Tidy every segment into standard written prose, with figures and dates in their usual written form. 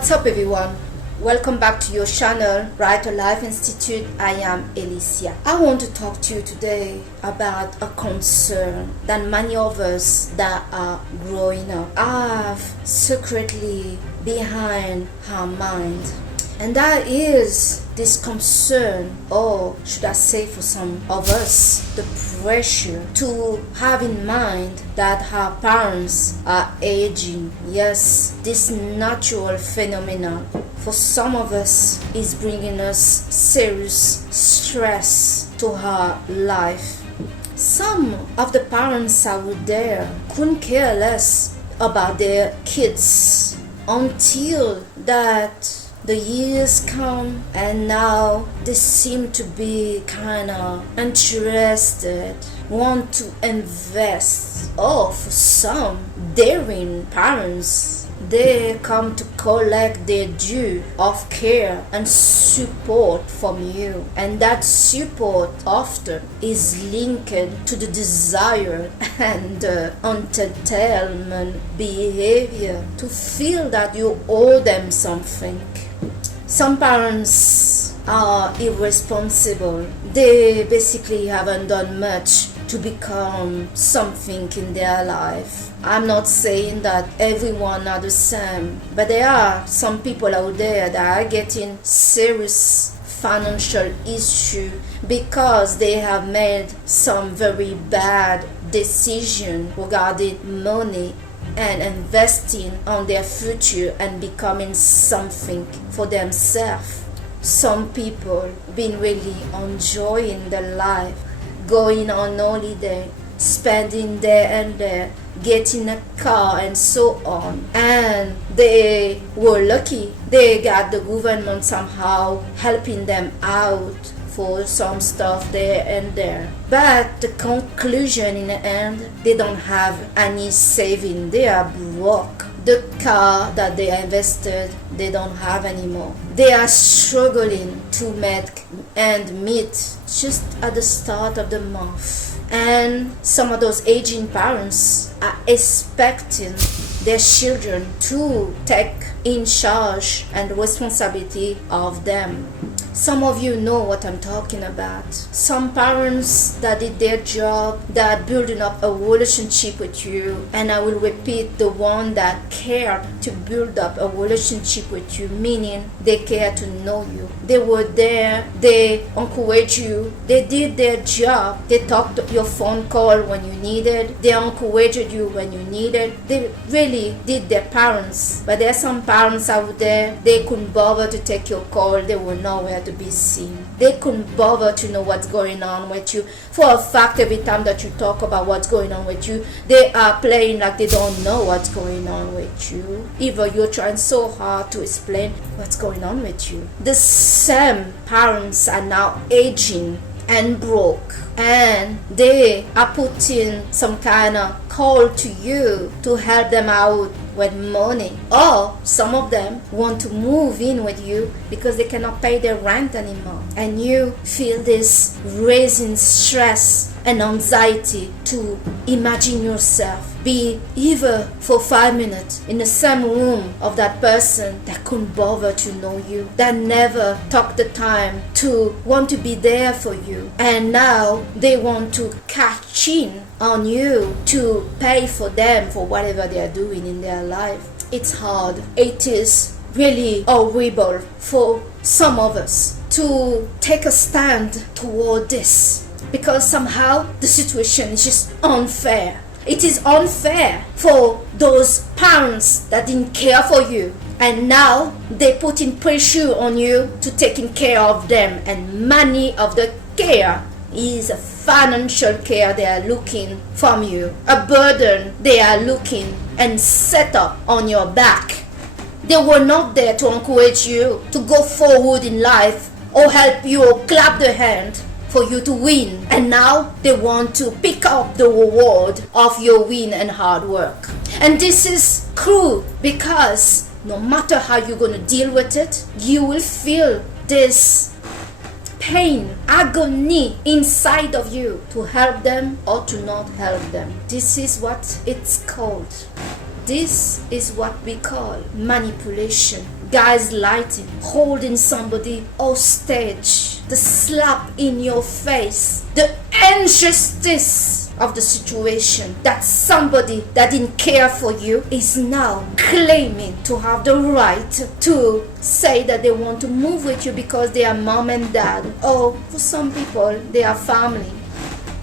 What's up, everyone? Welcome back to your channel, Writer Life Institute. I am Alicia. I want to talk to you today about a concern that many of us that are growing up have secretly behind our mind. And that is this concern, or should I say for some of us, the pressure to have in mind that our parents are aging. Yes, this natural phenomenon for some of us is bringing us serious stress to our life. Some of the parents out there couldn't care less about their kids until that the years come, and now they seem to be kind of interested, want to invest. For some daring parents, they come to collect their due of care and support from you, and that support often is linked to the desire and entitlement behavior to feel that you owe them something. Some parents are irresponsible. They basically haven't done much to become something in their life. I'm not saying that everyone are the same, but there are some people out there that are getting serious financial issue because they have made some very bad decision regarding money and investing on their future and becoming something for themselves. Some people been really enjoying their life, going on holiday, spending there and there, getting a car and so on, and they were lucky. They got the government somehow helping them out for some stuff there and there. But the conclusion in the end, they don't have any saving. They are broke. The car that they invested, they don't have anymore. They are struggling to make ends meet just at the start of the month. And some of those aging parents are expecting their children to take in charge and responsibility of them. Some of you know what I'm talking about. Some parents that did their job, that building up a relationship with you, and I will repeat, the one that cared to build up a relationship with you, meaning they care to know you. They were there, they encouraged you, they did their job, they talked your phone call when you needed, they encouraged you when you needed. They really did their parents. But there are some parents out there, they couldn't bother to take your call, they were nowhere to be seen. They couldn't bother to know what's going on with you. For a fact, every time that you talk about what's going on with you, they are playing like they don't know what's going on with you. Even you're trying so hard to explain what's going on with you. The same parents are now aging and broke, and they are putting some kind of call to you to help them out with money, or some of them want to move in with you because they cannot pay their rent anymore, and you feel this raising stress and anxiety to imagine yourself be either for 5 minutes in the same room of that person that couldn't bother to know you, that never took the time to want to be there for you, and now they want to catch in on you to pay for them for whatever they are doing in their life. It's hard. It is really horrible for some of us to take a stand toward this, because somehow the situation is just unfair. It is unfair for those parents that didn't care for you, and now they putting pressure on you to taking care of them, and many of the care is a financial care they are looking from you, a burden they are looking and set up on your back. They were not there to encourage you to go forward in life or help you or clap the hand for you to win, and now they want to pick up the reward of your win and hard work. And this is cruel, because no matter how you're going to deal with it, you will feel this pain, agony inside of you to help them or to not help them. This is what it's called. This is what we call manipulation. gaslighting, holding somebody hostage, the slap in your face, the injustice of the situation that somebody that didn't care for you is now claiming to have the right to say that they want to move with you because they are mom and dad, or for some people they are family,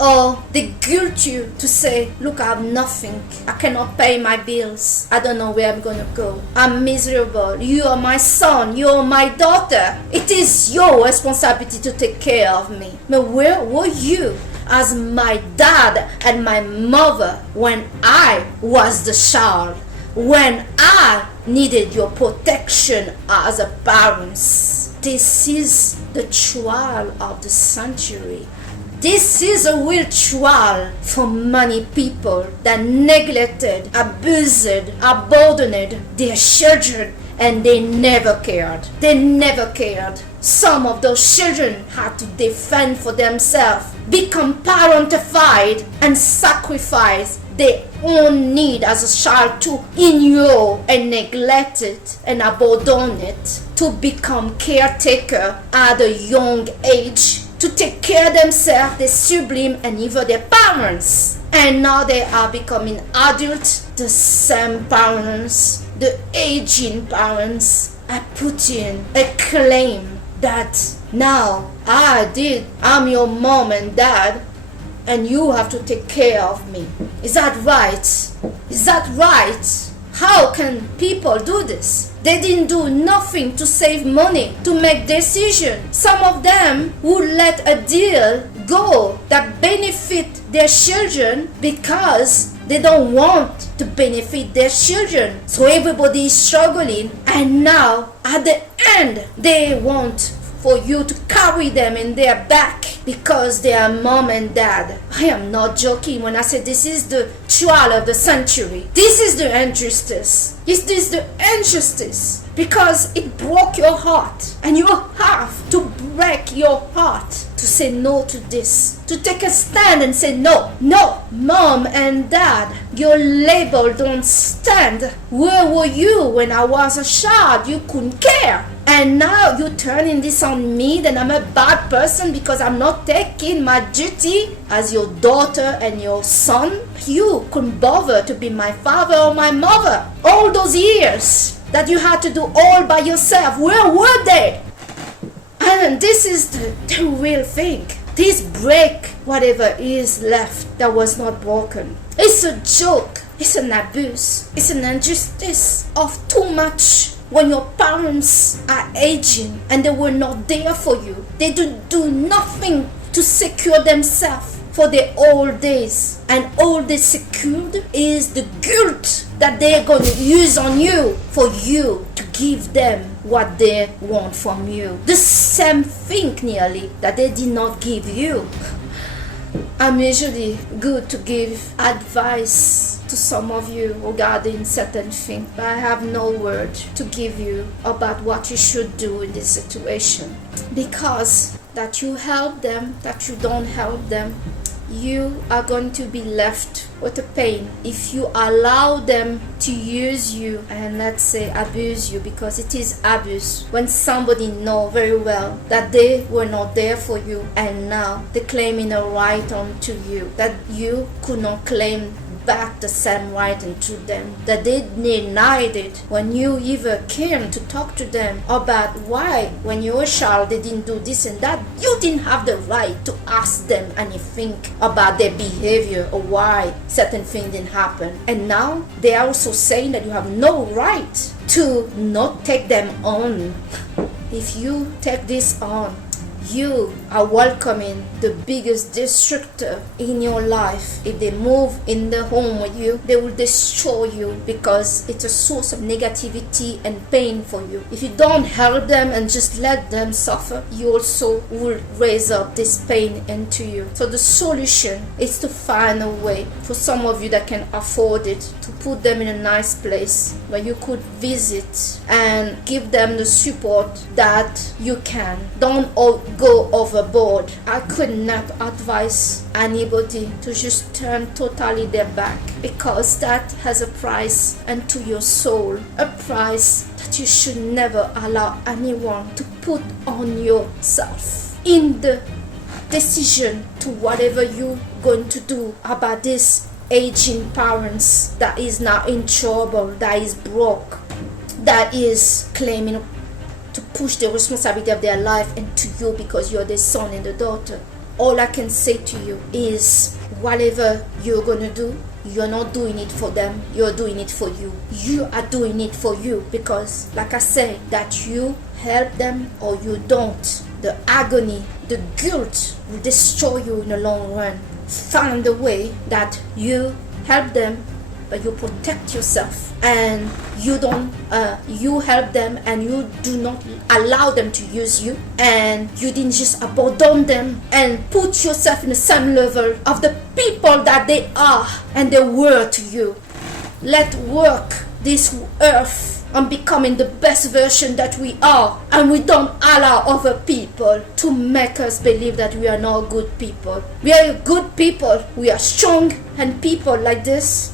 or they guilt you to say, look, I have nothing, I cannot pay my bills, I don't know where I'm gonna go, I'm miserable, you are my son, you are my daughter, it is your responsibility to take care of me. But where were you as my dad and my mother when I was the child, when I needed your protection as a parents? This is the trial of the century. This is a real trial for many people that neglected, abused, abandoned their children, and they never cared. They never cared. Some of those children had to defend for themselves, become parentified, and sacrifice their own need as a child to ignore and neglect it and abandon it, to become caretaker at a young age, to take care of themselves, their sibling, and even their parents. And now they are becoming adults. The same parents, the aging parents, are putting a claim that now I'm your mom and dad, and you have to take care of me. Is that right? Is that right? How can people do this? They didn't do nothing to save money, to make decisions. Some of them would let a deal go that benefit their children because they don't want to benefit their children. So everybody is struggling, and now at the end they want for you to carry them in their back because they are mom and dad. I am not joking when I say this is the trial of the century. This is the injustice. This is the injustice because it broke your heart, and you have to break your heart to say no to this, to take a stand and say no, mom and dad, your label don't stand. Where were you when I was a child? You couldn't care. And now you're turning this on me, that I'm a bad person because I'm not taking my duty as your daughter and your son. You couldn't bother to be my father or my mother. All those years that you had to do all by yourself, where were they? And this is the real thing. This break whatever is left that was not broken. It's a joke. It's an abuse. It's an injustice of too much. When your parents are aging and they were not there for you, they do nothing to secure themselves for their old days. And all they secured is the guilt that they're going to use on you for you to give them what they want from you. The same thing nearly that they did not give you. I'm usually good to give advice to some of you regarding certain things, but I have no word to give you about what you should do in this situation. Because that you help them, that you don't help them, you are going to be left with the pain if you allow them to use you and, let's say, abuse you, because it is abuse when somebody know very well that they were not there for you and now they're claiming a right onto you that you could not claim back the same right into them, that they denied it when you even came to talk to them about why when you were a child they didn't do this and that. You didn't have the right to ask them anything about their behavior or why certain things didn't happen. And now they are also saying that you have no right to not take them on. If you take this on, you are welcoming the biggest destructor in your life. If they move in the home with you, they will destroy you because it's a source of negativity and pain for you. If you don't help them and just let them suffer, you also will raise up this pain into you. So the solution is to find a way for some of you that can afford it to put them in a nice place where you could visit and give them the support that you can. Don't go overboard. I could not advise anybody to just turn totally their back because that has a price, and to your soul, a price that you should never allow anyone to put on yourself in the decision to whatever you're going to do about this aging parents that is now in trouble, that is broke, that is claiming to push the responsibility of their life into you because you're the son and the daughter. All I can say to you is whatever you're going to do, you're not doing it for them, you're doing it for you. You are doing it for you because, like I say, that you help them or you don't, the agony, the guilt will destroy you in the long run. Find a way that you help them, but you protect yourself, and you help them and you do not allow them to use you, and you didn't just abandon them and put yourself in the same level of the people that they are and they were to you. Let's work this earth on becoming the best version that we are, and we don't allow other people to make us believe that we are not good people. We are good people, we are strong, and people like this,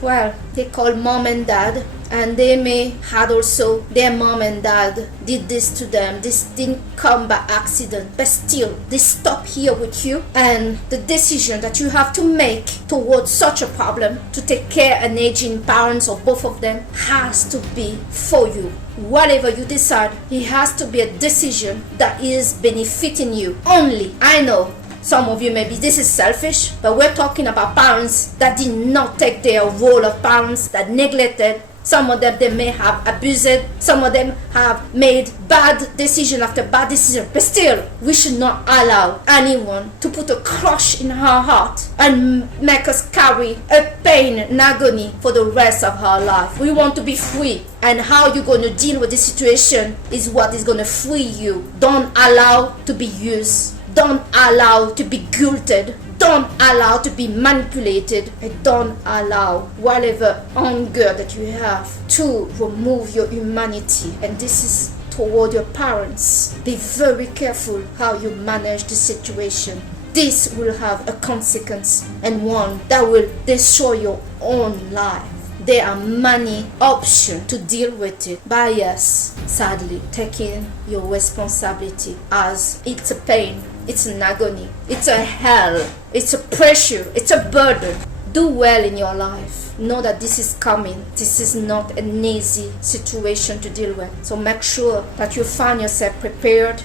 well, they call mom and dad, and they may had also their mom and dad did this to them. This didn't come by accident, but still they stop here with you, and the decision that you have to make towards such a problem to take care of an aging parents or both of them has to be for you. Whatever you decide, it has to be a decision that is benefiting you only. I know some of you maybe this is selfish, but we're talking about parents that did not take their role of parents, that neglected. Some of them, they may have abused. Some of them have made bad decision after bad decision. But still, we should not allow anyone to put a crush in our heart and make us carry a pain and agony for the rest of our life. We want to be free. And how you're going to deal with this situation is what is going to free you. Don't allow to be used. Don't allow to be guilted. Don't allow to be manipulated, and don't allow whatever anger that you have to remove your humanity. And this is toward your parents. Be very careful how you manage the situation. This will have a consequence, and one that will destroy your own life. There are many options to deal with it. By yes, sadly, taking your responsibility as it's a pain, it's an agony, it's a hell, it's a pressure, it's a burden. Do well in your life. Know that this is coming. This is not an easy situation to deal with. So make sure that you find yourself prepared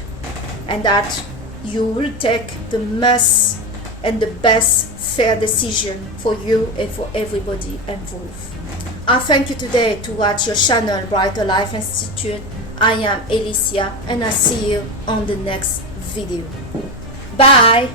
and that you will take the most and the best fair decision for you and for everybody involved. I thank you today to watch your channel Brighter Life Institute. I am Alicia, and I see you on the next video. Bye.